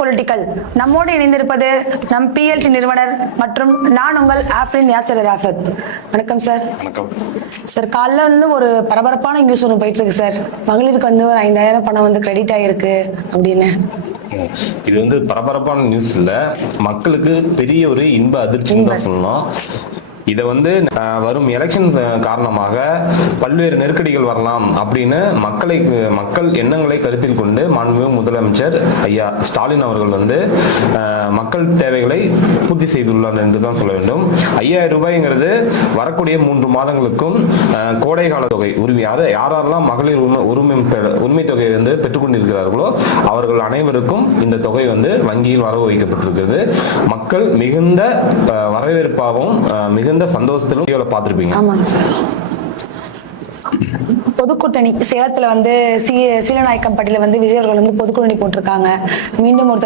Political. நம்மோடு இணைந்திருப்பது நம் PLT நிறுவனர் மற்றும் நான் உங்கள் ஆஃப்ரின் யாசர் ராஃபத். வணக்கம் சார். வணக்கம் சார். காலைல வந்து ஒரு பரபரப்பான நியூஸ் ஒன்று போயிட்டு இருக்கு சார். மகளிருக்கு வந்து ஒரு 5000 பணம் வந்து கிரெடிட் ஆயிருக்கு அப்படின்னு. இது வந்து பரபரப்பான நியூஸ் இல்ல, மக்களுக்கு பெரிய ஒரு இன்ப அதிர்ச்சின்னு தான் சொல்லணும். இதை வந்து வரும் எலெக்ஷன் காரணமாக பல்வேறு நெருக்கடிகள் வரலாம் அப்படின்னு மக்கள் எண்ணங்களை கருத்தில் கொண்டு மாண்புமிகு முதலமைச்சர் ஐயா ஸ்டாலின் அவர்கள் வந்து மக்கள் தேவைகளை பூர்த்தி செய்துள்ளார் என்று தான் சொல்ல வேண்டும். 5000 ரூபாய்ங்கிறது வரக்கூடிய 3 மாதங்களுக்கும் கோடை கால தொகை யாரெல்லாம் மகளிர் உரிமை தொகையை வந்து பெற்றுக்கொண்டிருக்கிறார்களோ அவர்கள் அனைவருக்கும் இந்த தொகை வந்து வங்கியில் வரவு வைக்கப்பட்டிருக்கிறது. மக்கள் மிகுந்த வரவேற்பாகவும் மிகுந்த சந்தோஷத்திலும் பார்த்திருப்பீங்க. ஆமாங்க சார். பொதுக்கூட்டணி சேலத்துல வந்து சீலநாயக்கம்பட்டியில வந்து விஜய் அவர்கள் வந்து பொதுக்கூட்டணி போட்டிருக்காங்க. மீண்டும் ஒரு